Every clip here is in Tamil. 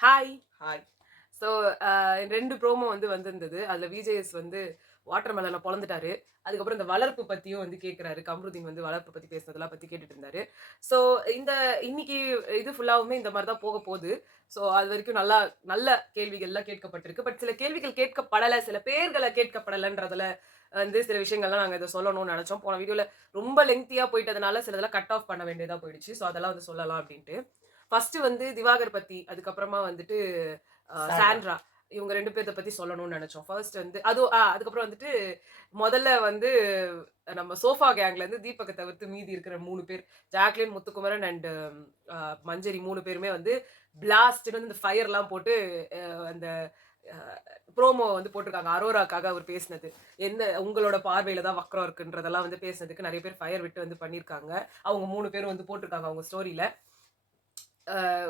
ஹாய். ஹாய். ஸோ 2 ப்ரோமோ வந்திருந்தது. அதுல விஜேஎஸ் வாட்டர் மெலன பொளந்துட்டாரு. அதுக்கப்புறம் இந்த வளர்ப்பு பத்தியும் கேட்கிறாரு. கம்ருதீன் வளர்ப்பு பத்தி பேசினதெல்லாம் பத்தி கேட்டுட்டு இருந்தாரு. ஸோ இந்த இன்னைக்கு இது ஃபுல்லாவுமே இந்த மாரி தான் போக போது. ஸோ அது வரைக்கும் நல்ல கேள்விகள்லாம் கேட்கப்பட்டிருக்கு. பட் சில கேள்விகள் கேட்கப்படல. சில பேர்கள கேட்கப்படலன்றதுல சில விஷயங்கள்லாம் நாங்க இத சொல்லணும்னு நெனச்சோம். போன வீடியோல ரொம்ப லெங்தியா போயிட்டதுனால சிலதெல்லாம் கட் ஆஃப் பண்ண வேண்டியதா போயிடுச்சு. ஸோ அதெல்லாம் சொல்லலாம் அப்டின்ட்டு. ஃபர்ஸ்ட் திவாகர் பத்தி, அதுக்கப்புறமா சாண்ட்ரா இவங்க 2 பேத்த பத்தி சொல்லணும்னு நெனச்சோம். ஃபர்ஸ்ட் அதுக்கப்புறம் முதல்ல நம்ம சோஃபா கேங்ல இருந்து தீபக்க தவிர்த்து மீதி இருக்கிற 3 பேர், ஜாக்லின், முத்துக்குமரன் அண்ட் மஞ்சரி 3 பேருமே பிளாஸ்ட்ன்னு இந்த ஃபயர்லாம் போட்டு அந்த அ ப்ரோமோ போட்டுருக்காங்க. அரோராக்காக அவர் பேசினது. என்ன உங்களோட பார்வையில தான் வக்ரம் இருக்குன்றதெல்லாம் பேசினதுக்கு நெறைய பேர் ஃபயர் விட்டு பண்ணியிருக்காங்க. அவங்க 3 பேரும் போட்டுருக்காங்க அவங்க ஸ்டோரியில.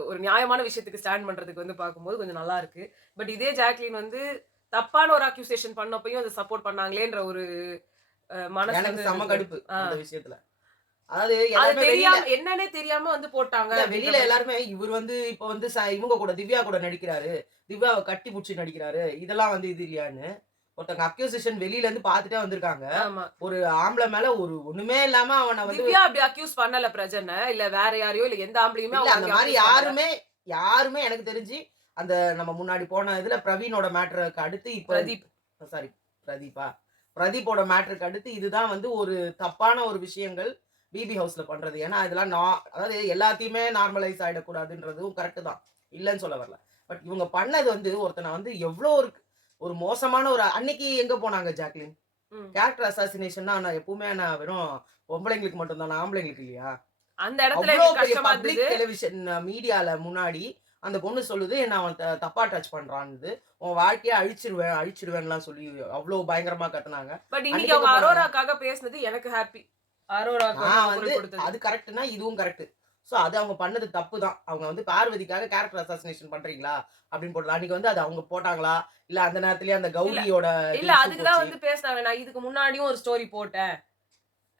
ஒரு நியாயமான விஷயத்துக்கு ஸ்டாண்ட் பண்றதுக்கு பார்க்கும்போது கொஞ்சம் நல்லா இருக்கு. பட் இதே ஜாக்லின் தப்பான ஒரு அக்யூசேஷன் பண்ணப்பயும் அத சப்போர்ட் பண்ணாங்களேன்ற ஒரு மனசு எனக்கு செம்ம கடுப்பு அந்த விஷயத்துல. அதாவது அது எல்லாருமே வெளியில தெரியாம என்னன்னே தெரியாம போட்டாங்க. வெளியில எல்லாருமே இவர் இப்ப இவங்க கூட திவ்யா கூட நடிக்கிறாரு. திவ்யாவ கட்டி புடிச்சு நடிக்கிறாரு. இதெல்லாம் இது இல்லையான்னு ஒருத்தங்க அக்யூசேஷன் வெளியில இருந்து பாத்துட்டே வந்திருக்காங்க. ஆமா. ஒரு ஆம்பள மேல ஒண்ணுமே இல்லாம அவன திவ்யா அப்படி அக்யூஸ் பண்ணல பிரஜன. இல்ல வேற யாரையோ இல்ல எந்த ஆம்பளையுமே இல்ல அந்த அவங்க மாரி யாருமே எனக்கு தெரிஞ்சு அந்த நம்ம முன்னாடி போன இதுல பிரவீனோட மேட்டருக்கு அடுத்து இப்ப பிரதீப். சாரி பிரதீப்பா? பிரதீப்போட மேட்டருக்கு அடுத்து இதுதான் ஒரு தப்பான ஒரு விஷயங்கள் பிபி ஹவுஸ்ல பண்றது. ஏன்னா இதெல்லாம் அதாவது எல்லாத்தையுமே நார்மலைஸ் ஆயிடக்கூடாதுன்றதும் கரெக்ட் தான். இல்லன்னு சொல்ல வரல. பட் இவங்க பண்ணது ஒருத்தனை எவ்வளோ ஒரு மோசமான ஒரு அன்னைக்கு எங்க போனாங்க ஜாக்லின்? கேரக்டர் அசாசினேஷன்னா நான் எப்பவுமே நான் வெறும் பொம்பளைங்களுக்கு மட்டும் தான், ஆம்பளைங்களுக்கு இல்லையா? அந்த இடத்துல அவ்ளோ பெரிய கஷ்டமா பப்ளிக் இருந்தது. டெலிவிஷன் மீடியால முன்னாடி அந்த பொண்ணு சொல்லுது, என்ன அவன் தப்பா டச் பண்றான்னுது. உன் வாழ்க்கைய அழிச்சிருவேன்லாம் சொல்லி அவ்ளோ பயங்கரமா கத்துனாங்க. பட் இன்னைக்கு அன்னைக்கு அவங்க எங்க போனாங்க? அரோராக்காக பேசினது எனக்கு ஹாப்பி. அரோராக்கு நான் குரல் கொடுத்தது. அது கரெக்ட்னா இதுவும் கரெக்ட். சோ அது அவங்க பண்ணது தப்பு தான். அவங்க பார்வதிக்காக கேரக்டர் அசாசினேஷன் பண்றீங்களா? அப்படின்னு போடலாம். அன்னைக்கு அது அவங்க போட்டாங்களா? இல்ல அந்த நேரத்திலேயே அந்த இல்ல. கௌரியோட இல்ல திங்ஸும் அதுக்கு போச்சு. தான் பேசினாங்க. நான் இதுக்கு முன்னாடியும் ஒரு ஸ்டோரி போட்டேன்.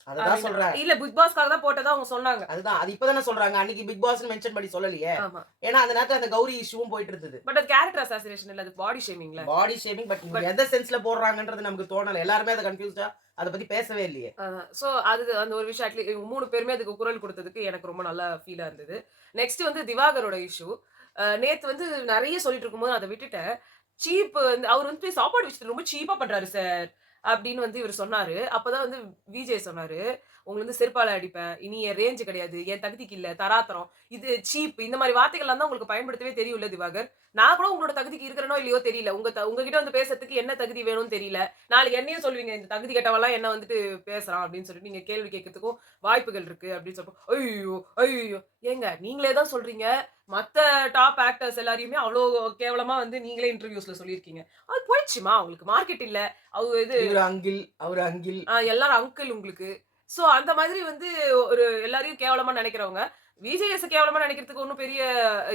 அததான் அப்டின்னு. சொல்றேன். இல்ல பிக் பாஸ்க்காக தான் போட்டதா அவங்க சொன்னாங்க. அதுதான். அது இப்ப தானே சொல்றாங்க. அன்னைக்கு பிக் பாஸ்ன்னு மென்ஷன் பண்ணி சொல்லலையே. ஆமா. ஏன்னா அந்த நேரத்துல அந்த கௌரி இஷ்யூவும் போயிட்டு இருந்தது. பட் அது கேரக்டர் அசாசினேஷன் இல்ல. அது பாடி ஷேமிங்ல. பாடி ஷேமிங் பட் எந்த சென்ஸ்ல போடுறாங்கன்றது நமக்கு தோணல. எல்லாருமே அத கன்ஃப்யூஸ்டா அத பத்தி பேசவே இல்லையே. சோ அது அந்த ஒரு விஷயம் இவங்க 3 பேருமே அதுக்கு குரல் குடுத்ததுக்கு எனக்கு ரொம்ப நல்லா ஃபீலா இருந்தது. நெக்ஸ்ட் திவாகரோட இஷ்யூ. நேத்து நெறைய சொல்லிட்டு இருக்கும்போது அத விட்டுட்டேன். சீப் அவரு போய் சாப்பாடு விஷயத்துல ரொம்ப சீப்பா பண்றாரு சார். அப்படின்னு இவரு சொன்னாரு. அப்பதான் விஜய் சொன்னாரு. உங்கள செருப்பால அடிப்பேன். இனி என் ரேஞ்ச் கிடையாது. என் தகுதிக்கு இல்ல. தராதரம். இது சீப். இந்த மாரி வார்த்தைகள்லாம் தான் உங்களுக்கு பயன்படுத்தவே தெரியும்ல திவாகர். நான் கூட உங்களோட தகுதிக்கு இருக்கிறேனோ இல்லையோ தெரியல. உங்ககிட்ட பேசுறதுக்கு என்ன தகுதி வேணும்னு தெரியல. நாளைக்கு என்னையும் சொல்லுவீங்க. இந்த தகுதி கெட்டவன்லாம் என்ன பேசுறான் அப்படின்னு சொல்லிட்டு நீங்க கேள்வி கேட்கறதுக்கும் வாய்ப்புகள் இருக்கு அப்படின்னு சொல்றப்போ, ஐய்யய்யோ! ஐய்யய்யோ! ஏங்க நீங்களே தான் சொல்றீங்க. மத்த டாப் ஆக்டர்ஸ் எல்லாரையுமே அவ்ளோ கேவலமா நீங்களே இன்டர்வியூஸ்ல சொல்லியிருக்கீங்க. அது போயிடுச்சுமா. உங்களுக்கு மார்க்கெட் இல்ல. இவரு அங்கில், அவரு அங்கில். எல்லாரும் அங்கிள் உங்களுக்கு. சோ அந்த மாதிரி ஒரு எல்லாரையும் கேவலமா நெனைக்கிறவங்க, விஜேஎஸ் கேவலமா நெனைக்கிறதுக்கு ஒண்ணும் பெரிய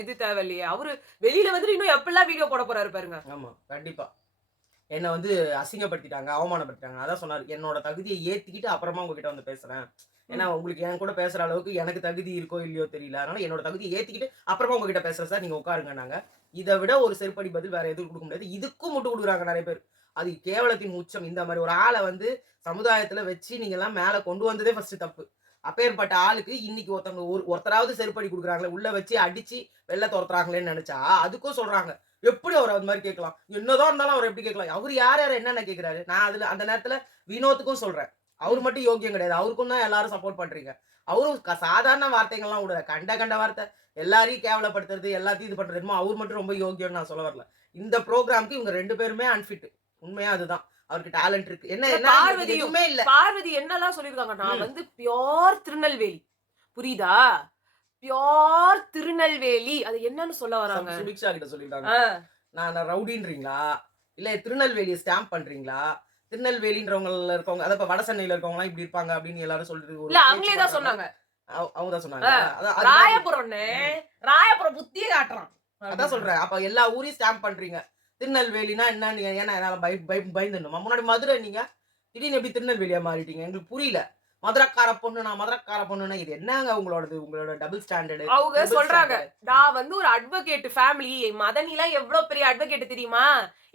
இது தேவை இல்லையே. அவரு வெளியில இன்னும் எப்படிலாம் வீடியோ போட போறாரு பாருங்க. ஆமா, கண்டிப்பா. என்ன அசிங்கப்படுத்திட்டாங்க, அவமானப்படுத்திட்டாங்க. அதான் சொன்னாரு. என்னோட தகுதிய ஏத்துக்கிட்டு அப்புறமா உங்ககிட்ட பேசுறேன். ஏன்னா உங்களுக்கு என் கூட பேசுற அளவுக்கு எனக்கு தகுதி இருக்கோ இல்லையோ தெரியல. அதனால என்னோட தகுதிய ஏத்துக்கிட்டு அப்புறமா உங்ககிட்ட பேசுறேன் சார். நீங்க உட்காருங்கன்னாங்க. இத விட ஒரு செருப்படி பதில் வேற எதுவும் குடுக்க முடியாது. இதுக்கும் முட்டு குடுக்குறாங்க நெறைய பேர். அது கேவலத்தின் உச்சம். இந்த மாரி ஒரு ஆள சமுதாயத்துல வச்சு நீங்கலாம் மேல கொண்டு வந்ததே ஃபர்ஸ்ட் தப்பு. அப்பேற்பட்ட ஆளுக்கு இன்னைக்கு ஒருத்தவங்க ஒருத்தராவது செருப்படி குடுக்குறாங்களே, உள்ள வச்சு அடிச்சு வெளில தொரத்துறாங்களேன்னு நெனச்சா, அதுக்கும் சொல்றாங்க. எப்படி அவரு அது மாரி கேட்கலாம்? என்னதான் இருந்தாலும் அவர எப்படி கேட்கலாம்? அவரு யார் யார என்னென்ன கேட்கிறாரு? நான் அந்த நேரத்துல வினோத்துக்கும் சொல்றேன். அவரு மட்டும் யோக்கியம் கிடையாது. அவருக்கும் தான் எல்லாரும் சப்போர்ட் பண்றீங்க. அவரும் சாதாரண வார்த்தைகள்லாம் விடல. கண்ட வார்த்தை. எல்லாரையும் கேவலப்படுத்துறது, எல்லாத்தையும் இது பண்றது. என்னமோ அவரு மட்டும் ரொம்ப யோக்கியம்னு நான் சொல்ல வரல. இந்த புரோகிராம்க்கு இவங்க 2 பேருமே அன்ஃபிட். உண்மையா அதுதான். அவருக்கு டேலண்ட் இருக்கு. என்ன எதுவுமே இல்ல. பார்வதி என்னலாம் சொல்லியிருக்காங்க. நான் பியூர் திருநெல்வேலி. புரியுதா? பியூர் திருநெல்வேலி. அது என்னன்னு சொல்ல வராங்க? சுபிக்ஷா கிட்ட சொல்லிட்டாங்க. நான் ரவுடின்றீங்களா? இல்ல திருநெல்வேலிய ஸ்டாம்ப் பண்றீங்களா? திருநெல்வேலின்றவங்கல இருக்கவங்க, அதான் இப்ப வட சென்னையில இருக்கவங்கலாம் இப்படி இருப்பாங்க அப்படின்னு எல்லாரும் சொல்லிட்டு ஒரு இல்ல பேச்சு அவங்களே தான் பண்றாங்க. சொன்னாங்க. அவங்க தான் சொன்னாங்க. அதான் ராயபுரம்னு ராயபுரம் புத்திய காட்டுறான். அதான் சொல்றேன். அப்ப எல்லா ஊரையும் ஸ்டாம்ப் பண்றீங்க. திருநெல்வேலினா என்னன்னு ஏன்னா என்னால பயந்துடணுமா? முன்னாடி மதுரை நீங்க. திடீர்னு எப்படி திருநெல்வேலியா மாறிட்டீங்க? எங்களுக்கு புரியல. மதுரக்கார பொண்ணு நான் மதுரக்கார பொண்ணுன்னா இது என்னங்க உங்களோட டபுள் ஸ்டாண்டர்டு அவங்க ட்ரிபிள் சொல்றாங்க, ஸ்டாண்டர்டு. நான் வந்து ஒரு அட்வொகேட் ஃபேமிலி. மதனிலாம் எவ்வளவு பெரிய அட்வொகேட் தெரியுமா?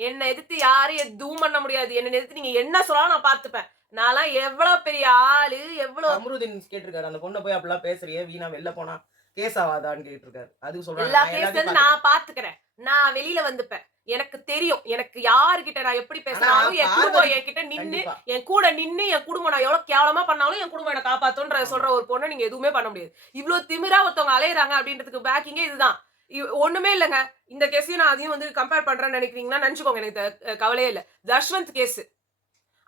என்ன எதிர்த்து யாரும் எதுவும் பண்ண முடியாது. என்ன எதிர்த்து நீங்க என்ன சொன்னாலும் நான் பார்த்துப்பேன். நான்லாம் எவ்வளவு பெரிய ஆளு, எவ்வளவு கமருதீன் கேட்டிருக்காரு அந்த பொண்ணை போய் அப்படிலாம் பேசுறியே வீணா வெளில போனா கேஸ் ஆகாதான்னு கேட்டிருக்காரு. அதுக்கு சொல்றாங்க எல்லா நான் எல்லாத்தையும் கேஸ்ல நான் பாத்துக்கிறேன். நான் வெளியில வந்துப்பேன். எனக்கு தெரியும். எனக்கு யார்கிட்ட நான் எப்படி பேசினாலும் என் குடும்பம் என்கிட்ட நின்னு, கண்டிப்பா என் கூட நின்னு, என் குடும்பம் நான் எவ்வளவு கேவலமா பண்ணாலும் என் குடும்பம் என்ன காப்பாத்தும்ன்ற ஆமா. சொல்ற ஒரு பொண்ண நீங்க எதுவுமே பண்ண முடியாது. இவ்ளோ திமிரா ஒருத்தவங்க அலையுறாங்க அப்படின்றதுக்கு பேக்கிங்கே இதுதான். ஒண்ணுமே இல்லங்க. இந்த கேஸையும் நான் அதையும் வந்து கம்பேர் பண்றேன்னு நினைக்கிறீங்கன்னா நினைச்சுக்கோங்க. எனக்கு கவலையே இல்ல. தஷ்வந்த் கேஸ்.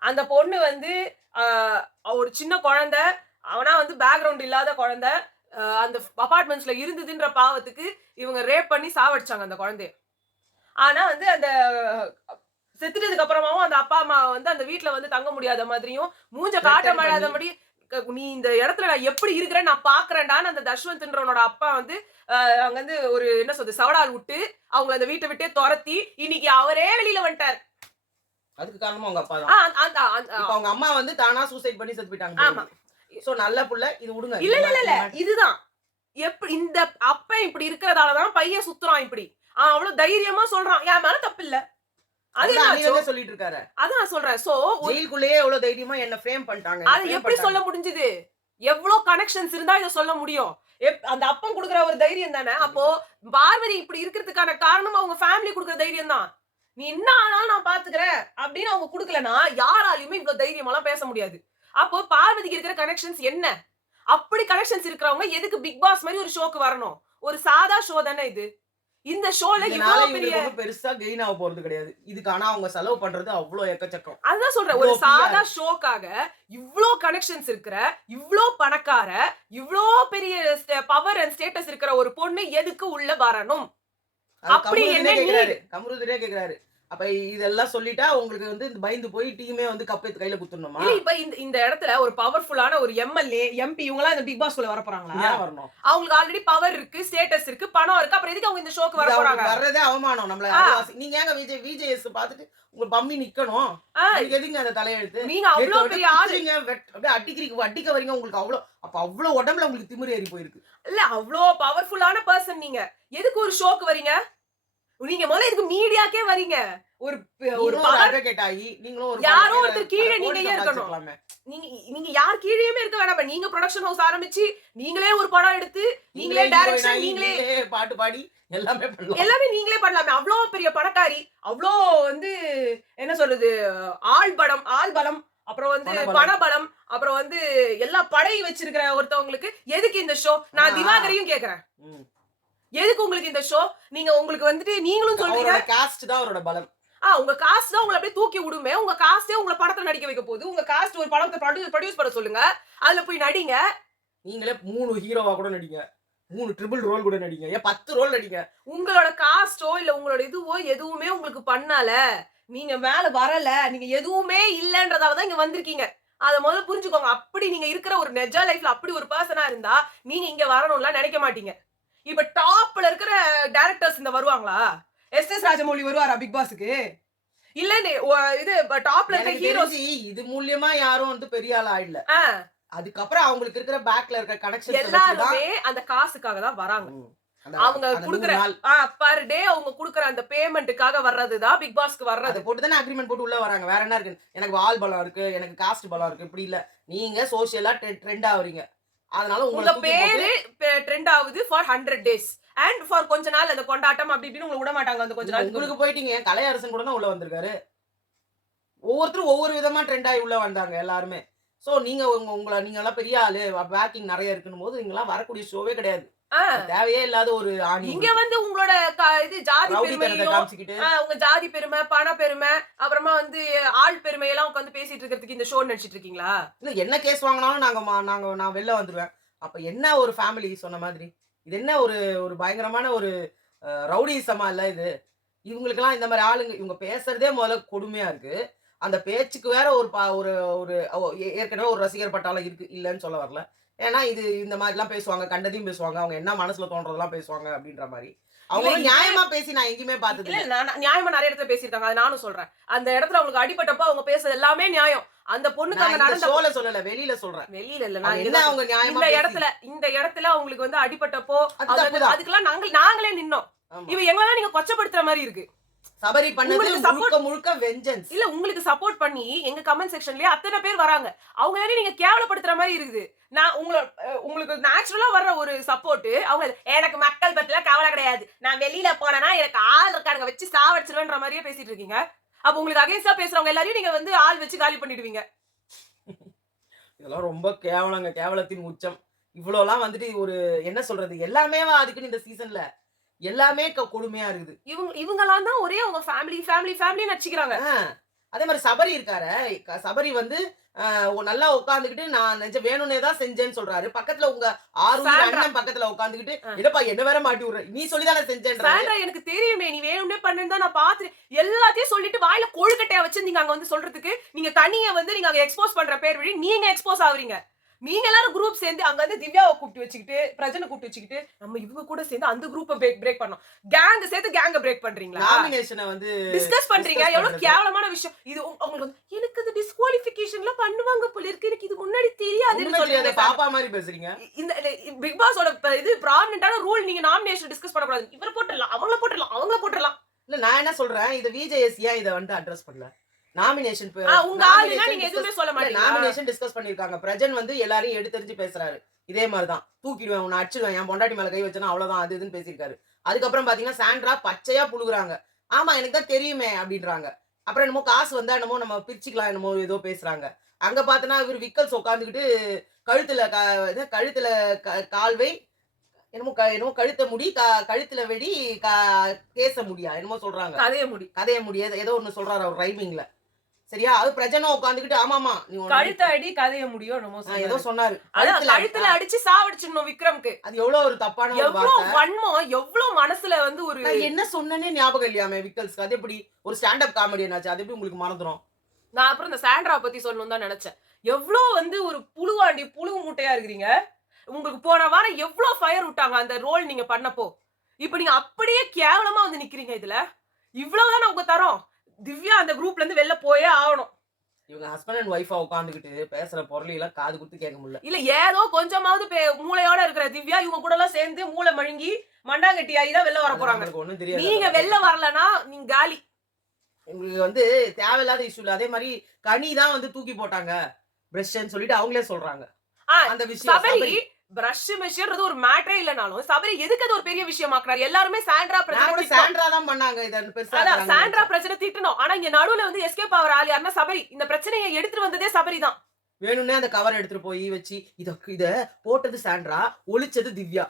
அந்த பொண்ணு வந்து ஒரு சின்ன குழந்தை. அவனா வந்து பேக்ரவுண்ட் இல்லாத குழந்தை. அந்த அபார்ட்மெண்ட்ஸ்ல இருந்ததுன்ற பாவத்துக்கு இவங்க ரேப் பண்ணி சாவடிச்சாங்க அந்த குழந்தைய. ஆனா வந்து அந்த செத்துட்டதுக்கு அப்புறமாவும் அந்த அப்பா அம்மா வந்து அந்த வீட்ல வந்து தங்க முடியாத மாதிரியும், மூஞ்ச காட்ட threaten முடியாதபடி, நீ இந்த இடத்துல நான் எப்படி இருக்கிறேன்னு நான் பாக்குறேன்டான்னு அந்த தஷ்வந்த்ன்றவனோட அப்பா வந்து அங்க வந்து ஒரு என்ன சொல்றது சவடால் விட்டு அவங்கள அந்த வீட்டை விட்டே துரத்தி இன்னைக்கு அவரே வெளியில வந்துட்டாரு. அதுக்கு காரணமா அவங்க அப்பா ஆ, தான். அந்த அந்த- இப்ப அவங்க அம்மா வந்து தானா சூசைட் பண்ணி செத்து போயிட்டாங்க. ஆமா. சோ நல்ல புள்ள இது விடுங்க. இல்ல இல்ல இல்ல இதுதான். எப்படி இந்த அப்பன் இப்படி இருக்கிறதாலதான் பையன் சுத்துறான் இப்படி. அவ்வளவு தைரியமா சொல்றான். என் மேல தப்பு இல்ல. அது அதுதான் என்ன அன்னிலிருந்தே சொல்லிட்டு இருக்காரு. அதான் நான் சொல்றேன். சோ ஜெயிலுக்குள்ளேயே எவ்வளவு தைரியமா என்ன ஃப்ரேம் பண்ணிட்டாங்க. அது எப்படி சொல்ல முடிஞ்சது? எவ்ளோ கனெக்ஷன்ஸ் இருந்தா இத சொல்ல முடியும்? அந்த அப்பன் குடுக்குற ஒரு தைரியம் தானே. அப்போ பார்வதி இப்படி இருக்கிறதுக்கான காரணம் அவங்க ஃபேமிலி குடுக்குற தைரியம் தான். நீ என்ன ஆனாலும் நான் பாத்துக்கிறேன் அப்படின்னு அவங்க குடுக்கலனா யாராலயுமே இவ்ளோ தைரியமாலாம் பேச முடியாது. அப்போ பார்வதிக்கு இருக்கிற கனெக்ஷன்ஸ் என்ன? அப்படி கனெக்ஷன்ஸ் இருக்கிறவங்க எதுக்கு பிக் பாஸ் மாதிரி ஒரு ஷோக்கு வரணும்? ஒரு சாதா ஷோ தானே இது. இந்த ஷோல இதனால இவ்ளோ பெரிய இவங்களுக்கு ஒண்ணும் பெருசா கெயின் ஆக போறது கிடையாது. இதுக்கு ஆனா அவங்க செலவு பண்றது அவ்வளவு எக்கச்சக்கம். அதுதான் சொல்றேன். இவ்ளோ ஒரு சாதா PR. ஷோக்காக இவ்ளோ கனெக்ஷன்ஸ் இருக்கிற, இவ்ளோ பணக்கார, இவ்ளோ பெரிய பவர் அண்ட் ஸ்டேட்டஸ் இருக்கிற ஒரு பொண்ணு எதுக்கு உள்ள வரணும்? அது அப்படி என்ன கமருதீனே நீ கேக்குறாரு. கமருதீனே கேக்குறாரு. அப்ப இதெல்லாம் சொல்லிட்டா உங்களுக்கு வந்து பயந்து போய் டீமே வந்து கப் எடுத்து கையில குத்துறணுமா? இல்ல இப்ப இந்த இடத்துல ஒரு பவர்ஃபுல்லான ஒரு எம்எல்ஏ, எம்பி இவங்கலாம் இந்த பிக் பாஸ் குள்ள வரப்போறாங்களா? ஏன் வரணும்? அவங்களுக்கு ஆல்ரெடி பவர் இருக்கு, ஸ்டேட்டஸ் இருக்கு, பணம் இருக்கு. அப்புறம் எதுக்கு அவங்க இந்த ஷோக்கு இது வரப்போறாங்க? அவங்களுக்கு வர்றதே அவமானம். நம்மள ஆ. நீங்க ஏங்க விஜேஎஸ் பாத்துட்டு உங்க பம்மி நிக்கணும்? ஆ, உங்களுக்கு எதுங்க அந்த தலையெழுத்து? நீங்க அவ்ளோ பெரிய ஆளு. குத்துறீங்க, அப்படியே அடிக்க வரீங்க. உங்களுக்கு அவ்வளவு உடம்புல உங்களுக்கு திமிரு ஏறி போயிருக்கு. இல்ல அவ்ளோ பவர்ஃபுல்லான பர்சன் நீங்க. எதுக்கு ஒரு ஷோக்கு வரீங்க? நீங்க முதல்ல எதுக்கு மீடியாக்கே வரீங்க? ஒரு ஒரு நீங்களும் ஒரு பவர் அட்வொகேட் ஆகி நீங்களும் ஒரு யாரோ பல ஒருத்தர் கீழ பல நீங்க கோடி ஏன் இருக்கணும்? சம்பாதிச்சிருக்கலாமே. நீங்க நீங்க யார் கீழயுமே இருக்க வேணாம். நீங்க ப்ரொடக்ஷன் ஹவுஸ் ஆரம்பிச்சு, நீங்களே ஒரு படம் எடுத்து, நீங்களே heroine டைரக்ஷன், ஆகி, நீங்களே நீங்களே பாட்டு பாடி எல்லாமே பண்ணலாம். எல்லாமே நீங்களே பண்ணலாமே. அவ்ளோ பெரிய பணக்காரி, அவ்ளோ வந்து என்ன சொல்றது, ஆள் பலம், அப்புறம் வந்து பணபலம். பணபலம், அப்புறம் வந்து எல்லா படை வச்சிருக்கிற ஒருத்தவங்களுக்கு எதுக்கு இந்த ஷோ? நான் ஆனா, திவாகரையும் கேக்குறேன். ம். எதுக்கு உங்களுக்கு இந்த ஷோ? உங்களுக்கு வந்துட்டு நீங்களும் சொல்றீங்க, அவரோட காஸ்ட் தான் அவரோட பலம். உங்க காஸ்ட் தான் உங்கள அப்படியே தூக்கி விடுமே. உங்க காஸ்டே உங்கள படத்துல நடிக்க வைக்க போகுது. உங்க காஸ்ட் ஒரு படத்தை ப்ரொடியூஸ் பண்ண சொல்லுங்க. அதுல போய் நடிங்க. நீங்களே 3 ஹீரோவா கூட நடிங்க. 3 ட்ரிபிள் ரோல் கூட நடிங்க. ஏன் 10 ரோல் நடிங்க. உங்களோட காஸ்டோ இல்ல உங்களோட இதுவோ எதுவுமே உங்களுக்கு பண்ணல. நீங்க மேல வரல. நீங்க எதுவுமே இல்லன்றதால தான் இங்க வந்திருக்கீங்க. அத முதல்ல புரிஞ்சுக்கோங்க. அப்படி நீங்க இருக்கிற ஒரு நெஜ லைஃப்ல அப்படி ஒரு பர்சனா இருந்தா நீங்க இங்க வரணும்லாம் நினைக்க மாட்டீங்க. இப்ப டாப்ல இருக்கிற டைரக்டர்ஸ் இந்த வருவாங்களா? எஸ் ராஜமௌலி வருவாரா பிக் பாஸ்க்கு? இல்ல இது டாப்ல இருக்க எனக்கு ஹீரோஸ். தெரிஞ்சு இது மூலியமா யாரும் வந்து பெரிய ஆள் ஆயிடல. அதுக்கப்புறம் அவங்களுக்கு இருக்கிற பேக்ல இருக்க கனெக்ஷன்ஸ் வச்சு தான் எல்லாருமே அந்த காசுக்காக தான் வராங்க. அவங்க அந்த குடுக்குற 100 நாள் பர் டே அவங்க குடுக்குற அந்த பேமெண்ட்டுக்காக வர்றதுதான் பிக் பாஸ்க்கு வர்றது. அத போட்டு தானே அக்ரிமெண்ட் போட்டு உள்ள வராங்க. வேற என்ன இருக்கு? எனக்கு வால் பலம் இருக்கு, எனக்கு காஸ்ட் பலம் இருக்கு. இப்படி இல்ல. நீங்க சோஷியலா ட்ரெண்ட் ஆவறீங்க. அதனால உங்க உங்க பேரு ட்ரெண்ட் ஆகுது ஃபார் 100 டேஸ் அண்ட் ஃபார் கொஞ்ச நாள் அந்த கொண்டாட்டம் அப்படி இப்படின்னு உங்களை விட மாட்டாங்க. அந்த கொஞ்ச நாள் உங்களுக்கு போயிட்டீங்க. கலையரசன் கூட தான் உள்ள வந்திருக்காரு. ஒவ்வொருத்தரும் ஒவ்வொரு விதமா ட்ரெண்ட் ஆகி உள்ள வந்தாங்க எல்லாருமே. சோ நீங்க நீங்க எல்லாம் பெரிய ஆளு, பேக்கிங் நிறைய இருக்குன்னு போது நீங்க எல்லாம் வரக்கூடிய ஷோவே கிடையாது. தேவையே இல்லாத ஒரு ஆணி. இங்க வந்து உங்களோட இது ஜாதி பெருமையும், காமிச்சிக்கிட்டு உங்க ஜாதி பெருமை, பண பெருமை, அப்புறமா வந்து ஆள் பெருமை எல்லாம் உட்காந்து பேசிட்டு இருக்கிறதுக்கு இந்த ஷோ நினைச்சிட்டு இருக்கீங்களா? இல்ல என்ன கேஸ் வாங்கினாலும் நான் வெளில வந்துருவேன். அப்ப என்ன ஒரு ஃபேமிலி சொன்ன மாதிரி. இது என்ன ஒரு ஒரு பயங்கரமான ஒரு ரவுடிசமா இல்ல இது. இவங்களுக்கெல்லாம் இந்த மாதிரி ஆளுங்க இவங்க பேசுறதே முதல்ல கொடுமையா இருக்கு. அந்த பேச்சுக்கு வேற ஒரு ஒரு ஒரு ஏற்கனவே ஒரு ரசிகர் பட்டாளம் இருக்கு. இல்லன்னு சொல்ல வரல. ஏன்னா இது இந்த மாதிரிலாம் பேசுவாங்க. கண்டதையும் பேசுவாங்க. அவங்க என்ன மனசுல தோன்றதெல்லாம் பேசுவாங்க அப்படின்ற மாரி. அவங்க நியாயமா பேசி நான் எங்கேயுமே பார்த்தது இல்ல நான் நியாயமா நிறைய இடத்துல பேசியிருக்காங்க, அதை நானும் சொல்றேன். அந்த இடத்துல அவங்களுக்கு அடிபட்டப்ப அவங்க பேசுறது எல்லாமே நியாயம். அந்த பொண்ணுக்கு அங்க நடந்த ஷோல சொல்லல, வெளியில சொல்றேன். வெளியில இல்ல, அவங்க நான் என்ன அவங்க நியாயமா இந்த இடத்துல அவங்களுக்கு வந்து அடிபட்டப்போ அது தப்புதான். அதுக்கெல்லாம் நாங்களே நின்னோம். ஆமா. இவ எங்களெல்லாம் நீங்க கொச்சப்படுத்துற மாதிரி இருக்கு. சபரி பண்ணது உங்களுக்கு முழுக்க வெஞ்சன்ஸ். இல்ல உங்களுக்கு சப்போர்ட் பண்ணி எங்க கமெண்ட் செக்ஷன்லயே அத்தனை பேர் வராங்க. அவங்க எல்லாரையும் நீங்க கேவலப்படுத்துற மாதிரி இருக்குது. நான் உங்களுக்கு நேச்சுரலா வர்ற ஒரு சப்போர்ட் அவங்க எனக்கு மக்கள் பத்திலாம் கவலை கிடையாது. நான் வெளியில போனேன்னா எனக்கு ஆள் இருக்காங்க வச்சு சாவடிச்சிருவேன்ற மாதிரியே பேசிட்டு இருக்கீங்க. அப்ப உங்களுக்கு அகைன்ஸ்டா பேசுறவங்க எல்லாரையும் நீங்க வந்து ஆள் வச்சு காலி பண்ணிடுவீங்க. இதெல்லாம் ரொம்ப கேவலங்க, கேவலத்தின் உச்சம். இவ்வளோலாம் வந்துட்டு ஒரு என்ன சொல்றது, எல்லாமே அதுக்குன்னு இந்த சீசன்ல எல்லாமே கொடுமையா இருக்குது. இவங்கலாம் தான் ஒரே அவங்க ஃபேமிலி நடிச்சுக்கிறாங்க. அதே மாதிரி சபரி இருக்காரு, சபரி வந்து நல்லா உட்காந்துக்கிட்டு நான் நிஜம் வேணும்னே தான் செஞ்சேன்னு சொல்றாரு. பக்கத்துல உங்க அண்ணன் பக்கத்துல உட்காந்துக்கிட்டு இல்லப்பா என்ன வேற மாட்டி விடுற, நீ சொல்லிதானே செஞ்சேன்ற. எனக்கு தெரியுமே நீ வேணும்னே பண்ணேன்னு தான் நான் பாத்துறேன். எல்லாத்தையும் சொல்லிட்டு வாயில கொழுக்கட்டையா வச்சிருந்தீங்க அங்க வந்து சொல்றதுக்கு. நீங்க தனியா வந்து நீங்க அங்க எக்ஸ்போஸ் பண்ற பேர் வழி நீங்க எக்ஸ்போஸ் ஆவறீங்க. நீங்க எல்லாரும் குரூப் சேர்ந்து அங்க வந்து திவ்யாவை கூப்பிட்டு வச்சுக்கிட்டு பிரஜனை கூப்பிட்டு வச்சுக்கிட்டு நம்ம இவங்க கூட சேர்ந்து அந்த குரூப்பை பிரேக் பண்ணோம். கேங் சேர்த்து கேங்க பிரேக் பண்றீங்களா? நாமினேஷனை வந்து டிஸ்கஸ் பண்றீங்க. எவ்வளவு கேவலமான விஷயம் இது. உங்களுக்கு வந்து எனக்கு அது டிஸ்குவாலிஃபிகேஷன்ல பண்ணுவாங்க போல இருக்கு, எனக்கு இது முன்னாடி தெரியாதுன்னு சொல்றீங்க. பாப்பா மாதிரி பேசுறீங்க. இந்த பிக் பாஸோட இது ப்ராமினன்ட்டான ரூல், நீங்க நாமினேஷன் டிஸ்கஸ் பண்ண கூடாது. இவர போட்டுறலாம், அவங்கள போட்டுறலாம். இல்ல நான் என்ன சொல்றேன், இத விஜேஎஸ் ஏன் இத வந்து அட்ரஸ் பண்ணல? நாமினேஷன் உங்க ஆளுனா நீங்க எதுவுமே சொல்ல மாட்டீங்க. நாமினேஷன் டிஸ்கஸ் பண்ணிருக்காங்க. பிரஜன் வந்து எல்லாரையும் எடுத்தறிஞ்சு பேசுறாரு. இதே மாதிரி தான் தூக்கிடுவேன், உன்னை அடிச்சிடுவேன், என் பொண்டாட்டி மேல கை வச்சனா அவ்வளவுதான் அது இதுன்னு பேசியிருக்காரு. அதுக்கப்புறம் பாத்தீங்கன்னா சாண்ட்ரா பச்சையா புழுகுறாங்க. ஆமா எனக்கு தான் தெரியுமே அப்படின்றாங்க. அப்புறம் என்னமோ காசு வந்தா என்னமோ நம்ம பிரிச்சுக்கலாம் என்னமோ ஏதோ பேசுறாங்க. அங்க பாத்தனா இவர் விக்கல்ஸ் உட்காந்துக்கிட்டு கழுத்துல கால்வை என்னமோ கழுத்த முடி கழுத்துல வெடி கேச முடியா என்னமோ சொல்றாங்க. கதைய முடிய ஏதோ ஒண்ணு சொல்றாரு அவர் ரைமிங்ல. சரியா? அது பிரஜனை உட்காந்துக்கிட்டு ஆமாமா நீ கழுத்த அடி கதைய முடியும் ஏதோ சொன்னாரு. கழுத்துல அடிச்சு சாவடிச்சிடணும் விக்ரம்க்கு. அது எவ்வளவு ஒரு தப்பான எவ்வளவு வன்மம், எவ்வளவு மனசுல வந்து ஒரு என்ன சொன்னேனே ஞாபகம் இல்லையாமே விக்கல்ஸ்க்கு. அது எப்படி ஒரு ஸ்டாண்ட் அப் காமெடியன் ஆச்சு, அது எப்படி உங்களுக்கு மறந்துடும்? நான் அப்புறம் இந்த சாண்ட்ரா பத்தி சொல்லணும் தான் நினைச்சேன். எவ்வளவு வந்து ஒரு புழு மூட்டையா இருக்கிறீங்க. உங்களுக்கு போன வாரம் எவ்வளவு ஃபயர் விட்டாங்க அந்த ரோல் நீங்க பண்ணப்போ. இப்ப நீங்க அப்படியே கேவலமா வந்து நிக்கிறீங்க. இதுல இவ்வளவுதானே உங்க தரம். திவ்யா அந்த குரூப்ல இருந்து வெளில போயே ஆகணும். இவங்க ஹஸ்பண்ட் அண்ட் ஒய்ஃபா உட்காந்துக்கிட்டு பேசுற பொருளை எல்லாம் காது குடுத்து கேட்க முடியல. இல்ல ஏதோ கொஞ்சமாவது மூளையோட இருக்கிற திவ்யா இவங்க கூட எல்லாம் சேர்ந்து மூளை மழுங்கி மண்டாங்கட்டி ஆகி தான் வெளில வர போறாங்க. ஒண்ணும் தெரியாது. நீங்க வெளில வரலனா நீங்க காலி. உங்களுக்கு வந்து தேவையில்லாத இஷ்யூ இல்ல. அதே மாதிரி கனி தான் வந்து தூக்கி போட்டாங்க பிரஷ்ன்னு சொல்லிட்டு அவங்களே சொல்றாங்க. அந்த விஷயம் சபரி பிரஷ் மெஷர்றது ஒரு மேட்டரே இல்லனாலும் சபரி எதுக்கு அது ஒரு பெரிய விஷயமாக்குறாரு? எல்லாருமே சாண்ட்ரா தான் பண்ணாங்க. இத பெருசா அதான் சாண்ட்ரா பிரச்சனை திட்டணும். ஆனா இங்க நடுவுல வந்து எஸ்கேப் ஆவற ஆள் யாருன்னா சபரி. இந்த பிரச்சனையை எடுத்துட்டு வந்ததே சபரி தான். வேணும்னே அந்த கவர் எடுத்துட்டு போய் வச்சு இத போட்டது சாண்ட்ரா, ஒளிச்சது திவ்யா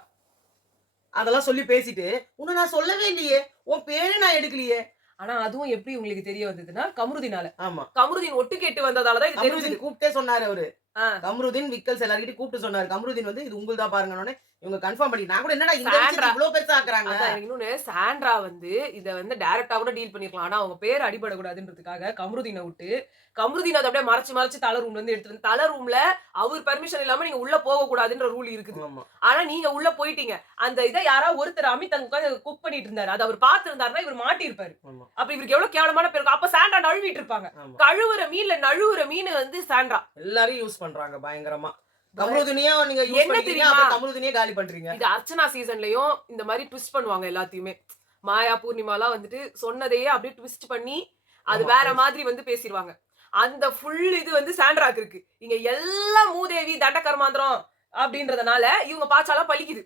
அதெல்லாம் சொல்லி பேசிட்டு உன்னை நான் சொல்லவே இல்லையே, உன் பேரு நான் எடுக்கலையே. ஆனா அதுவும் எப்படி உங்களுக்கு தெரிய வந்ததுன்னா கமருதீனால. ஆமா கமருதீன் ஒட்டு கேட்டு வந்ததாலதான் இது தெரிஞ்சது. கூப்பிட்டே சொன்னாரு அவரு. கமருதீன் விக்கல்ஸ் எல்லார்கிட்டயும் கூப்பிட்டு சொன்னாரு. கமருதீன் வந்து இது உங்களுதா பாருங்கன்னு இவங்க கன்ஃபார்ம் பண்ணி நான் கூட என்னடா இந்த விஷயத்தை இவ்வளவு பெருசா ஆக்குறாங்க. இன்னொன்னு சாண்ட்ரா வந்து இத வந்து டைரக்டா கூட டீல் பண்ணிருக்கலாம். ஆனா அவங்க பேர் அடிபடக்கூடாதுன்றதுக்காக கமருதீனை விட்டு கமருதீன் அதை அப்படியே மறைச்சு தலை ரூம்ல இருந்து எடுத்து வந்து தலை ரூம்ல அவர் பெர்மிஷன் இல்லாம நீங்க உள்ள போக கூடாதுன்ற ரூல் இருக்குது. ஆனா நீங்க உள்ள போயிட்டீங்க. அந்த இதை யாராவது ஒருத்தர் அமித் அங்க உட்காந்து குக் பண்ணிட்டு இருந்தாரு. அதை அவர் பாத்துருந்தாருன்னா இவர் மாட்டி இருப்பாரு. அப்ப இவருக்கு எவ்வளவு கேவலமான பேர் இருக்கும். அப்ப சாண்ட்ரா நழுவிட்டு இருப்பாங்க. நழுவுற மீன் வந்து சாண்ட்ரா எல்லாரும் யூஸ் பண்றாங்க பயங்கரமா. கமருதீனியா நீங்க யூஸ் பண்ணிட்டீங்க, அப்ப கமருதீனியா காலி பண்றீங்க. இது அர்ச்சனா சீசன்லயும் இந்த மாதிரி ட்விஸ்ட் பண்ணுவாங்க எல்லாத்தையுமே. மாயா பூர்ணிமாலாம் வந்துட்டு சொன்னதையே அப்படியே ட்விஸ்ட் பண்ணி அது வேற மாதிரி வந்து பேசிடுவாங்க. அந்த ஃபுல் இது வந்து சாண்ட்ராக்கு இருக்கு. இங்க எல்லாம் மூதேவி தண்ட கர்மாந்திரம் அப்படின்றதுனால இவங்க பாச்சாலாம் பலிக்குது.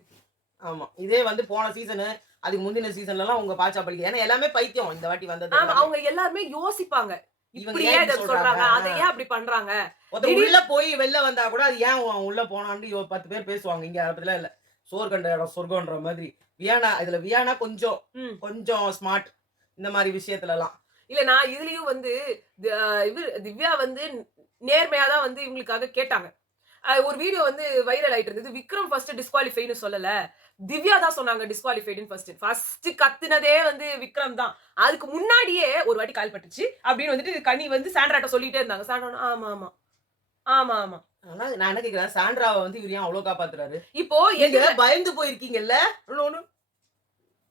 ஆமா இதே வந்து போன சீசனு அதுக்கு முந்தின சீசன்ல எல்லாம் உங்க பாச்சா பலிக்குது. ஏன்னா எல்லாமே பைத்தியம் இந்த வாட்டி வந்தது. அவங்க எல்லாருமே யோசிப்பாங்க. இப்படியே சொல்றாங்க, அதை ஏன் அப்படி பண்றாங்க. உள்ள போய் வெளில வந்தா கூட அது ஏன் உள்ள போனான்னு 10 பேர் பேசுவாங்க. இங்க அப்படில இல்ல, சோர் கண்ட இடம் சொர்க்கம்ன்ற மாதிரி. வியானா கொஞ்சம் ஸ்மார்ட் இந்த மாதிரி விஷயத்துல எல்லாம். இல்ல நான் இதுலயும் வந்து திவ்யா வந்து நேர்மையாதான் வந்து இவங்களுக்காக கேட்டாங்க. ஒரு வீடியோ வந்து வைரல் ஆயிட்டு இருந்தது. விக்ரம் ஃபர்ஸ்ட் டிஸ்குவாலிஃபைன்னு சொல்லல, திவ்யா தான் சொன்னாங்க டிஸ்குவாலிஃபைடுன்னு. ஃபர்ஸ்ட் கத்துனதே வந்து விக்ரம் தான். அதுக்கு முன்னாடியே ஒரு வாட்டி கால் பட்டுச்சு அப்படின்னு வந்துட்டு கனி வந்து சாண்ட்ராட்ட சொல்லிட்டே இருந்தாங்க. சாண்ட்ரா ஆமா ஆமா ஆமா ஆமா. ஆனா நான் என்ன கேக்குறேன், சாண்ட்ராவை வந்து இவர் ஏன் அவ்வளவு காப்பாத்துறாரு? இப்போ எங்க பயந்து போயிருக்கீங்கல்ல?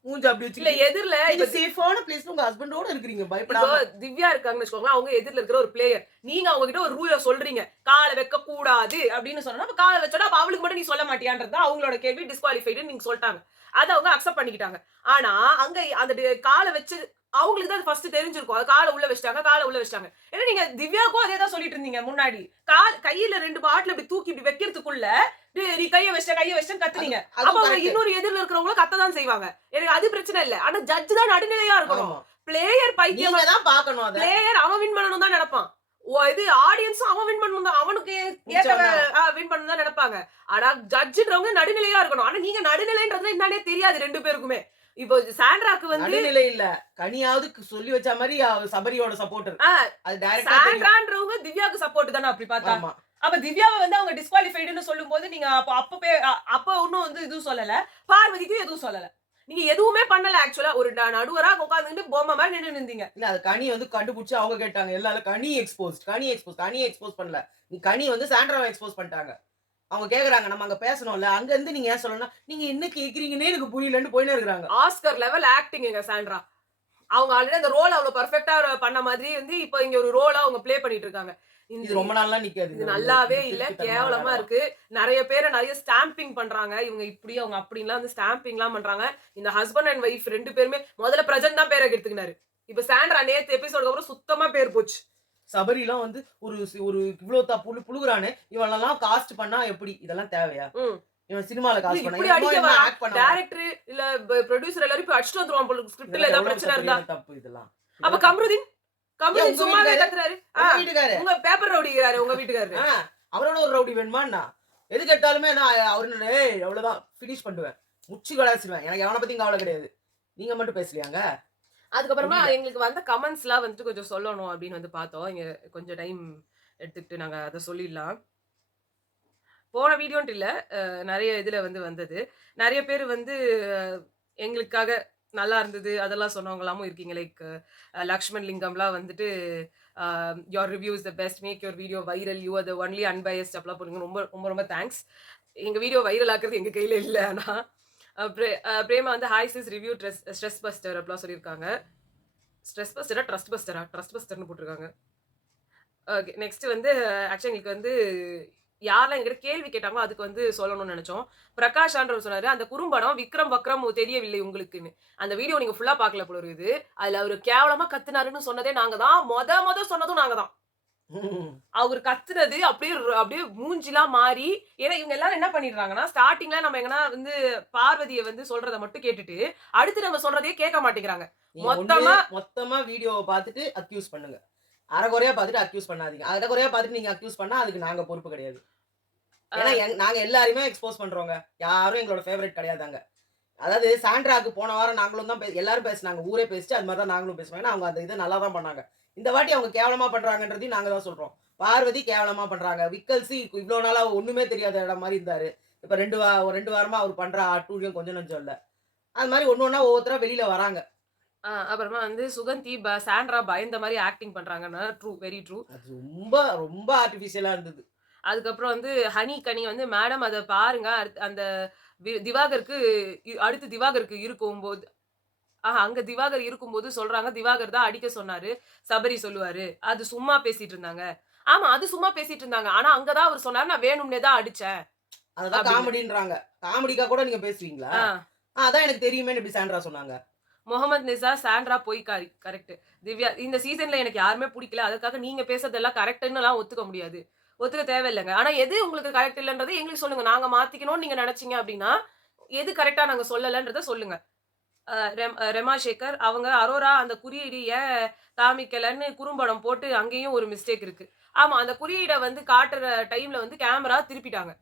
மூஞ்சி அப்படி இல்ல வச்சுக்கிட்டு எதிர்ல நீங்க இப்ப சேஃபான பிளேஸ்ல உங்க ஹஸ்பண்டோட இருக்கிறீங்க இப்போ பயப்படாம. திவ்யா இருக்காங்கன்னு வச்சுக்கோங்களேன், அவங்க எதிர்ல இருக்கிற ஒரு பிளேயர். நீங்க அவங்க கிட்ட ஒரு ரூல சொல்றீங்க. கால வைக்க கூடாது அப்படின்னு சொன்னா, அப்ப கால வச்சோம்னா அப்ப அவளுக்கு மட்டும் நீ சொல்ல மாட்டியான்றது தான் அவங்களோட கேள்வி. டிஸ்குவாலிஃபைடுன்னு நீங்க சொல்ட்டாங்க. அத அவங்க அக்செப்ட் பண்ணிக்கிட்டாங்க. ஆனா அங்க அந்த கால வச்சு அவங்களுக்கு தான் அது ஃபர்ஸ்ட் தெரிஞ்சிருக்கும். அது கால உள்ள வச்சுட்டாங்க, கால உள்ள வச்சுட்டாங்க. ஏன்னா நீங்க திவ்யாவுக்கும் அதே தான் சொல்லிட்டு இருந்தீங்க முன்னாடி. கையில 2 பாட்டில் இப்படி தூக்கி இப்படி வைக்கிறதுக்குள்ள நீ கைய வச்சிட்ட கைய வச்சிட்டன்னு கத்துனீங்க. அப்ப அதுவும் அவங்க கரெக்ட். இன்னொரு எதிர்ல இருக்கிறவங்களும் கத்ததான் செய்வாங்க. எனக்கு அது பிரச்சனை இல்ல. ஆனா ஜட்ஜ் தான் நடுநிலையா இருக்கணும். ஆமா. பிளேயர் பைத்தியம். நீங்க தான் பார்க்கணும் அத. பிளேயர் அவன் வின் பண்ணணும் தான் நினைப்பான். இது ஆடியன்ஸும் அவன் வின் பண்ணணும் தான். அவனுக்கு மிச்சம் தான். வின் பண்ணணும் தான் நினைப்பாங்க. ஆனா ஜட்ஜ்ன்றவங்க நடுநிலையா இருக்கணும். ஆனா நீங்க நடுநிலைன்றது என்னன்னே தெரியாது 2 பேருக்குமே. இப்போ சாண்ட்ராக்கு வந்து நடுநிலை இல்ல. கனியாவது சொல்லி வச்ச மாரி சபரியோட சப்போர்ட்டர். ஆ, அது டைரக்ட்டா தெரியும். சாண்ட்ரான்றவங்க திவ்யாக்கு சப்போர்ட் தானே அப்படி பார்த்தா. ஆமா. அப்ப திவ்யாவை வந்து அவங்க டிஸ்குவாலிஃபைடுன்னு சொல்லும்போது நீங்க அப்ப ஒண்ணும் வந்து எதுவும் சொல்லல. பார்வதிக்கும் எதுவும் சொல்லல. நீங்க எதுவுமே பண்ணல ஆக்சுவலா. ஒரு நடுவரா உட்கார்ந்துட்டு பொம்மை மாதிரி நின்னு இருந்தீங்க. இல்ல அது கனி வந்து கண்டுபிடிச்சு அவங்க கேட்டாங்க. எல்லாரும் கனி எக்ஸ்போஸ்ட். கனிய எக்ஸ்போஸ் பண்ணல. கனி வந்து சாண்ட்ராவ எக்ஸ்போஸ் பண்ணிட்டாங்க. அவங்க கேக்குறாங்க நம்ம அங்க பேசணும்ல. அங்க இருந்து நீங்க ஏன் சொல்லணும்? நீங்க என்ன கேக்குறீங்கன்னே எனக்கு புரியலன்னு போயினே இருக்காங்க. ஆஸ்கர் லெவல் ஆக்டிங்ங்க சாண்ட்ரா. அவங்க ஆல்ரெடி அந்த ரோல் அவ்வளவு பெர்ஃபெக்ட்டா பண்ண மாதிரி வந்து இப்ப இங்க ஒரு ரோலா அவங்க ப்ளே பண்ணிட்டு இருக்காங்க. இது ரொம்ப நாள்லாம் நிக்காது. இது நல்லாவே இல்ல. கேவலமா இருக்கு. நெறைய பேர நெறைய ஸ்டாம்பிங் பண்றாங்க. இவங்க இப்படி அவங்க அப்படின்லாம் வந்து ஸ்டாம்பிங்லாம் பண்றாங்க. இந்த ஹஸ்பண்ட் அண்ட் வைஃப் 2 பேருமே முதல்ல பிரஜன் தான் பேர கெடுத்துக்கினாரு. இப்ப சாண்ட்ரா நேத்து எபிசோடுக்கு அப்புறம் சுத்தமா பேர் போச்சு. சபரிலாம் வந்து ஒரு இவ்ளோ புழுகுறானே. இவனெல்லாம் காஸ்ட் பண்ணா எப்படி? இதெல்லாம் தேவையா? ம். இவன் சினிமால காஸ்ட் பண்ணா இப்படி என்னமோ அடிக்க என்ன வரான். ஆக்ட் பண்ணா. டைரக்டர் இல்ல ப்ரொடியூசர் எல்லாரும் போய் அடிச்சிட்டு வந்துருவான் போல ஸ்கிரிப்ட்ல இதெல்லாம் ஏதாவது எவ்வளவு பிரச்சனை இருந்தா. தப்பு இதெல்லாம். அப்ப கமருதீன் ஏன் உங்க சும்மாவே வீட்டுக்காரு? கத்துறாரு. உங்க வீட்டுக்காரு. உங்க பேப்பர் ரவுடிங்கிறாரு உங்க வீட்டுக்காரரு. அவரோட ஒரு ரவுடி வேணுமா என்ன? எது கேட்டாலுமே நான் அவரு ஏய் அவ்வளவுதான் ஃபினிஷ் பண்ணுவேன். முச்சு கலாச்சிருவேன். எனக்கு எவன பத்தியும் கவலை கிடையாது. நீங்க மட்டும் பேசலையாங்க? அதுக்கப்புறமா புரியல. எங்களுக்கு வந்த கமெண்ட்ஸ்லாம் வந்துட்டு கொஞ்சம் சொல்லணும் அப்படின்னு வந்து பார்த்தோம். இங்க கொஞ்சம் டைம் எடுத்துக்கிட்டு நாங்க அத சொல்லிடலாம். போன வீடியோன்ட்டு இல்ல. நெறைய இதுல வந்து வந்தது. நெறைய பேர் வந்து எங்களுக்காக நல்லா இருந்தது அதெல்லாம் சொன்னவங்கலாமும் இருக்கீங்க. லைக் லக்ஷ்மண் லிங்கம்லாம் வந்துட்டு your review is the best. Make your video viral. You are the only unbiased அப்படிலாம் போடுங்க. ரொம்ப ரொம்ப ரொம்ப தேங்க்ஸ். எங்க வீடியோ வைரல் ஆக்குறது எங்க கையில இல்ல. ஆனா பிரேமா வந்து hi sis review stress buster அப்படிலாம் சொல்லியிருக்காங்க. ஸ்ட்ரெஸ் பஸ்டரா ட்ரஸ்ட் பஸ்டரா ட்ரஸ்ட் பஸ்டர்னு போட்டிருக்காங்க. ஓகே. நெக்ஸ்ட் வந்து ஆக்சுவலா எங்களுக்கு வந்து யாரெல்லாம் என்கிட்ட கேள்வி கேட்டாங்களோ அதுக்கு வந்து சொல்லணும்னு நினைச்சோம். பிரகாஷ் ஆன்றவர் சொன்னாரு, அந்த குறும்படம் விக்ரம் வக்ரம் தெரியவில்லை உங்களுக்குன்னு. அந்த வீடியோ நீங்க ஃபுல்லா பார்க்கல போல இருக்குது. அதுல அவரு கேவலமா கத்துனாருன்னு சொன்னதே நாங்க தான். மொத சொன்னதும் நாங்க தான். அவரு கத்துனது அப்படியே மூஞ்சிலாம் மாறி ஏன்னா இவங்க எல்லாரும் என்ன பண்ணிடுறாங்கன்னா, ஸ்டார்ட்டிங்ல நம்ம எங்கன்னா வந்து பார்வதிய வந்து சொல்றத மட்டும் கேட்டுட்டு, அடுத்து நம்ம சொல்றதையே கேட்க மாட்டேங்கிறாங்க. நீங்க மொத்தமா வீடியோவ பார்த்துட்டு அக்யூஸ் பண்ணுங்க. அரைகுறையா பார்த்துட்டு அக்யூஸ் பண்ணாதீங்க. அரைகுறையா பார்த்துட்டு நீங்க அக்யூஸ் பண்ணா அதுக்கு நாங்க பொறுப்பு கிடையாது. ஏன்னா நாங்க எல்லாரையுமே எக்ஸ்போஸ் பண்றோங்க. யாரும் எங்களோட ஃபேவரைட் கிடையாதுங்க. அதாவது சாண்ட்ராக்கு போன வாரம் நாங்களும் தான் எல்லாரும் பேசுனாங்க. ஊரே பேசிச்சு. அது மாதிரி தான் நாங்களும் பேசுவோம். ஏன்னா அவங்க அந்த இத நல்லா தான் பண்ணாங்க. இந்த வாட்டி அவங்க கேவலமா பண்றாங்கன்றதையும் நாங்க தான் சொல்றோம். பார்வதி கேவலமா பண்றாங்க. விக்கல்சி இவ்ளோ நாளா ஒண்ணுமே தெரியாத இடம் மாரி இருந்தாரு. இப்ப 2 வாரமா அவர் பண்ற அட்டூழியம் கொஞ்சம் நஞ்சம் இல்ல. அது மாரி ஒண்ணா ஒவ்வொருத்தரா வெளியில வராங்க. அப்புறமா வந்து சுகந்தி சாண்ட்ரா பயந்த மாரி ஆக்டிங் பண்றாங்கன்னா ட்ரூ வெரி ட்ரூ. அது ரொம்ப ஆர்டிபிஷியலா இருந்தது. அதுக்கப்புறம் வந்து கனி வந்து மேடம் அத பாருங்க. அந்த திவாகருக்கு அடுத்து திவாகருக்கு இருக்கும்போது அங்க திவாகர் இருக்கும்போது சொல்றாங்க, திவாகர் தான் அடிக்க சொன்னாரு. சபரி சொல்லுவாரு. அது சும்மா பேசிட்டு இருந்தாங்க. ஆமா, அது சும்மா பேசிட்டு இருந்தாங்க. ஆனா அங்க தான் அவரு சொன்னாரு, நான் வேணும்னே தான் அடிச்சேன். அததான் அப்படின்னு. காமெடின்றாங்க. காமெடிக்கா கூட நீங்க பேசுவீங்களா? ஆ. அதான் எனக்கு தெரியுமேன்னு எப்படி சாண்ட்ரா சொன்னாங்க. முகமது நிசா, சாண்ட்ரா பொய்க்காரி. கரெக்ட். திவ்யா இந்த சீசன்ல எனக்கு யாருமே புடிக்கல. அதுக்காக நீங்க பேசுறதெல்லாம் கரெக்ட்ன்னுலாம் ஒத்துக்க முடியாது. ஒத்துக்க தேவையில்லங்க. ஆனா எது உங்களுக்கு கரெக்ட் இல்லன்றத எங்களுக்கு சொல்லுங்க. நாங்க மாத்திக்கணும்னு நீங்க நெனச்சீங்க அப்டின்னா, எது கரெக்ட்டா நாங்க சொல்லலன்றத சொல்லுங்க. ரெமா சேகர் அவங்க அரோரா அந்த குறியீடு ஏன் காமிக்கலன்னு குறும்படம் போட்டு அங்கேயும் ஒரு மிஸ்டேக் இருக்கு. ஆமா, அந்த குறியீட வந்து காட்டுற டைம்ல வந்து கேமரா திருப்பிட்டாங்க.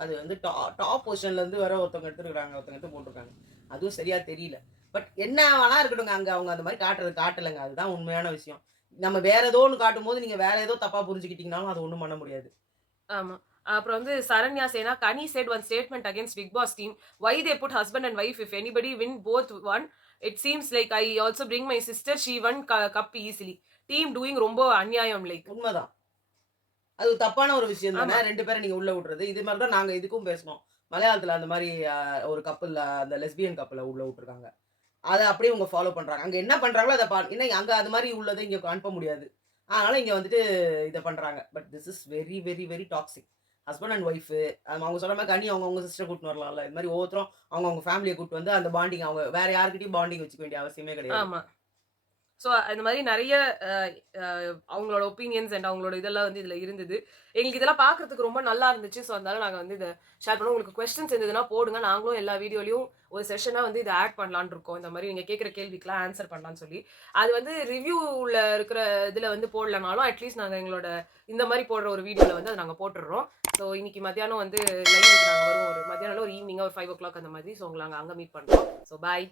அது வந்து டாப் பொசிஷன்ல இருந்து வேற ஒருத்தவங்க எடுத்துருக்காங்க. ஒருத்தவங்க எடுத்து போட்டுருக்காங்க. அதுவும் சரியா தெரியல. பட் என்ன வேணா இருக்கட்டுங்க. அங்க அவங்க அந்த மாரி காட்டலங்க. அதுதான் உண்மையான விஷயம். நம்ம வேற ஏதோ ஒண்ணு காட்டும்போது, நீங்க வேற ஏதோ தப்பா புரிஞ்சுக்கிட்டீங்கனாலும், அது ஒண்ணும் பண்ண முடியாது. ஆமா. அப்புறம் வந்து சரண்யா சேனா, "கனி said one statement against Bigg Boss team. Why they put husband and wife if anybody win both won? It seems like I also bring my sister. She won cup easily. Team doing ரொம்ப அநியாயம் லைக்." உண்மதான். அது தப்பான ஒரு விஷயம் தானே. ஆமா. 2 பேர நீங்க உள்ள விடுறது. இது மாரி தான் நாங்க இதுக்கும் பேசினோம். மலையாளத்துல அந்த மாரி ஒரு கப்புள் அந்த லெஸ்பியன் கப்புல உள்ள விட்டுருக்காங்க. அத அப்படியே இவங்க ஃபாலோ பண்றாங்க. அங்க என்ன பண்றாங்களோ அத ஏன்னா அங்க அது மாரி உள்ளத இங்க அனுப்ப முடியாது. அதனால இங்க வந்துட்டு இத பண்றாங்க. But this is very, very, very toxic. Husband and wife அவங்க சொல்ற மாரி கனி அவங்க சிஸ்டர் கூட்டின்னு வரலாம்ல. இது மாரி ஒவ்வொருத்தரும் அவங்க ஃபேமிலிய கூட்டிட்டு வந்து அந்த பாண்டிங் அவங்க வேற யார்கிட்டயும் பாண்டிங் வச்சுக்க வேண்டிய அவசியமே கிடையாது. ஆமா. ஸோ இந்த மாரி நெறைய அ அ அவங்களோட ஒப்பீனியன்ஸ் அண்ட் அவங்களோட இதெல்லாம் வந்து இதுல இருந்தது. எங்களுக்கு இதெல்லாம் பார்க்கறதுக்கு ரொம்ப நல்லா இருந்துச்சு. ஸோ அதனால நாங்க வந்து இத ஷேர் பண்ணோம். உங்களுக்கு கொஸ்டின்ஸ் இருந்ததுன்னா போடுங்க. நாங்களும் எல்லா வீடியோலயும் ஒரு செஷனா வந்து இத ஆட் பண்ணலான்னு இருக்கோம். இந்த மாரி நீங்க கேட்கிற கேள்விக்கெல்லாம் ஆன்சர் பண்ணலான்னு சொல்லி. அது வந்து ரிவ்யூல இருக்கிற இதுல வந்து போடலனாலும், அட்லீஸ்ட் நாங்க எங்களோட இந்த மாரி போடுற ஒரு வீடியோல வந்து அத நாங்க போட்டுடுறோம். ஸோ இன்னைக்கு மத்தியானம் வந்து லைவ்க்கு நாங்க வருவோம். ஒரு மத்தியானம் இல்ல ஒரு ஈவினிங்கா ஒரு 5:00 அந்த மாதிரி. ஸோ உங்கள அங்க மீட் பண்றோம். So bye.